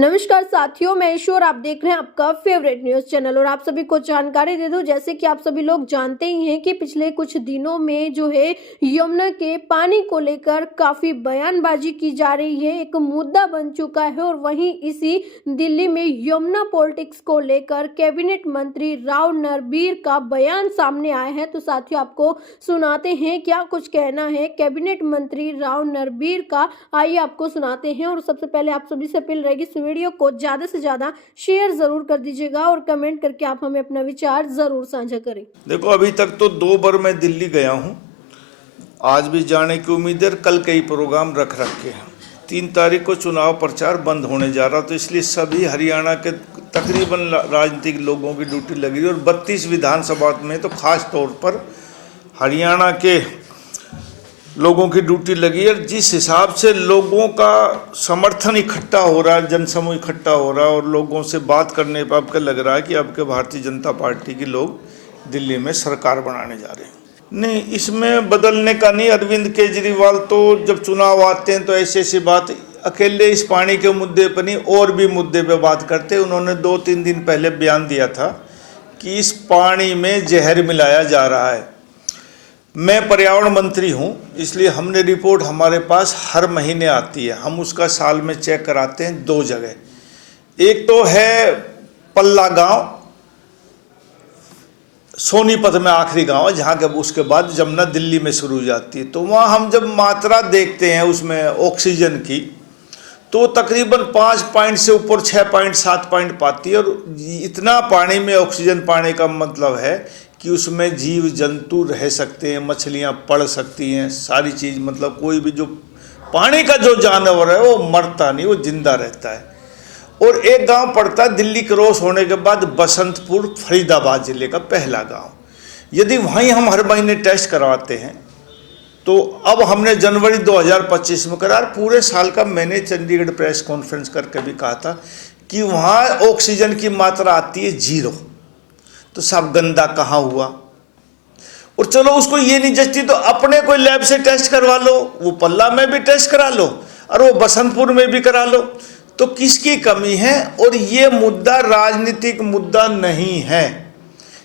नमस्कार साथियों, मैं ईश्वर, आप देख रहे हैं आपका फेवरेट न्यूज चैनल। और आप सभी को जानकारी दे दूं, जैसे कि आप सभी लोग जानते ही हैं कि पिछले कुछ दिनों में जो है यमुना के पानी को लेकर काफी बयानबाजी की जा रही है, एक मुद्दा बन चुका है। और वहीं इसी दिल्ली में यमुना पॉलिटिक्स को लेकर कैबिनेट मंत्री राव नरबीर का बयान सामने आया है। तो साथियों, आपको सुनाते हैं क्या कुछ कहना है कैबिनेट मंत्री राव नरबीर का, आइए आपको सुनाते हैं। और सबसे पहले आप सभी से अपील रहेगी, वीडियो को ज्यादा से ज्यादा शेयर जरूर कर दीजिएगा और कमेंट करके आप हमें अपना विचार जरूर साझा करें। देखो, अभी तक तो 2 बार मैं दिल्ली गया हूँ, आज भी जाने की उम्मीद है। कल कई प्रोग्राम रख रखे हैं। 3 तारीख को चुनाव प्रचार बंद होने जा रहा, तो इसलिए सभी हरियाणा के तकरीबन राजनीतिक लोगों की ड्यूटी लगी और 32 विधानसभा में तो खास तौर पर हरियाणा के लोगों की ड्यूटी लगी है। जिस हिसाब से लोगों का समर्थन इकट्ठा हो रहा है, जनसमूह इकट्ठा हो रहा है और लोगों से बात करने पर आपको लग रहा है कि अब के भारतीय जनता पार्टी के लोग दिल्ली में सरकार बनाने जा रहे हैं। नहीं, इसमें बदलने का नहीं। अरविंद केजरीवाल तो जब चुनाव आते हैं तो ऐसी बात अकेले इस पानी के मुद्दे पर नहीं, और भी मुद्दे पे बात करते हैं। उन्होंने 2-3 दिन पहले बयान दिया था कि इस पानी में जहर मिलाया जा रहा है। मैं पर्यावरण मंत्री हूं, इसलिए हमने रिपोर्ट हमारे पास हर महीने आती है। हम उसका साल में चेक कराते हैं 2 जगह। एक तो है पल्ला गांव, सोनीपत में आखिरी गांव है, जहां के उसके बाद जमुना दिल्ली में शुरू हो जाती है। तो वहां हम जब मात्रा देखते हैं उसमें ऑक्सीजन की, तो तकरीबन 5 पॉइंट से ऊपर 6.7 पॉइंट पाती है। और इतना पानी में ऑक्सीजन पाने का मतलब है कि उसमें जीव जंतु रह सकते हैं, मछलियां पड़ सकती हैं, सारी चीज़, मतलब कोई भी जो पानी का जो जानवर है वो मरता नहीं, वो जिंदा रहता है। और एक गांव पड़ता है दिल्ली क्रॉस होने के बाद, बसंतपुर, फरीदाबाद जिले का पहला गांव। यदि वहीं हम हर महीने टेस्ट करवाते हैं, तो अब हमने जनवरी 2025 में करा, पूरे साल का मैंने चंडीगढ़ प्रेस कॉन्फ्रेंस करके भी कहा था कि वहाँ ऑक्सीजन की मात्रा आती है 0। तो सब गंदा कहाँ हुआ? और चलो उसको ये नहीं जचती तो अपने कोई लैब से टेस्ट करवा लो, वो पल्ला में भी टेस्ट करा लो और वो बसंतपुर में भी करा लो। तो किसकी कमी है? और ये मुद्दा राजनीतिक मुद्दा नहीं है,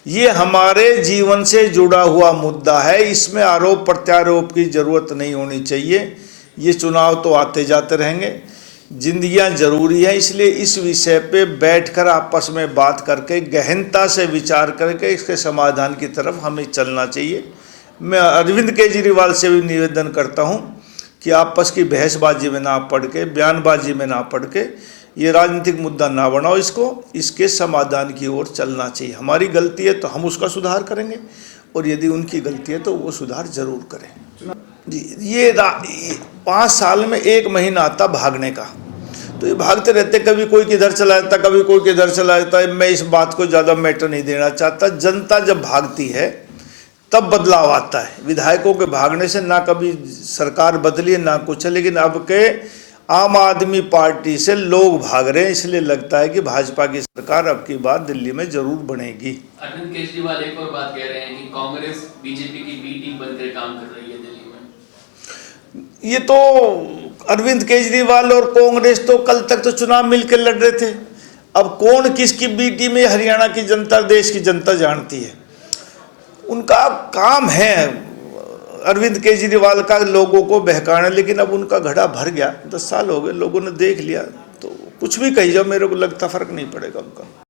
ये हमारे जीवन से जुड़ा हुआ मुद्दा है। इसमें आरोप प्रत्यारोप की जरूरत नहीं होनी चाहिए। ये चुनाव तो आते जाते रहेंगे, जिंदगियां जरूरी है, इसलिए इस विषय पे बैठकर आपस में बात करके गहनता से विचार करके इसके समाधान की तरफ हमें चलना चाहिए। मैं अरविंद केजरीवाल से भी निवेदन करता हूं कि आपस की बहसबाजी में ना पड़ के, बयानबाजी में ना पड़ के, ये राजनीतिक मुद्दा ना बनाओ, इसके समाधान की ओर चलना चाहिए। हमारी गलती है तो हम उसका सुधार करेंगे, और यदि उनकी गलती है तो वो सुधार जरूर करें जी। ये 5 साल में 1 महीना आता भागने का, तो ये भागते रहते, कभी कोई किधर चला जाता, कभी कोई किधर चला जाता है। मैं इस बात को ज़्यादा मैटर नहीं देना चाहता। जनता जब भागती है तब बदलाव आता है। विधायकों के भागने से ना कभी सरकार बदली है ना कुछ है, लेकिन अब के आम आदमी पार्टी से लोग भाग रहे हैं, इसलिए लगता है कि भाजपा की सरकार अब की बार दिल्ली में जरूर बनेगी। अरविंद केजरीवाल एक और बात कह रहे हैं कि कांग्रेस बीजेपी की बी टीम बनकर काम कर रही है दिल्ली में। ये तो अरविंद केजरीवाल और कांग्रेस तो कल तक तो चुनाव मिलकर लड़ रहे थे। अब कौन किसकी बी टीम में, हरियाणा की जनता, देश की जनता जानती है। उनका काम है अरविंद केजरीवाल का लोगों को बहकाना, लेकिन अब उनका घड़ा भर गया। 10 साल हो गए, लोगों ने देख लिया, तो कुछ भी कही जाओ, मेरे को लगता फर्क नहीं पड़ेगा उनका।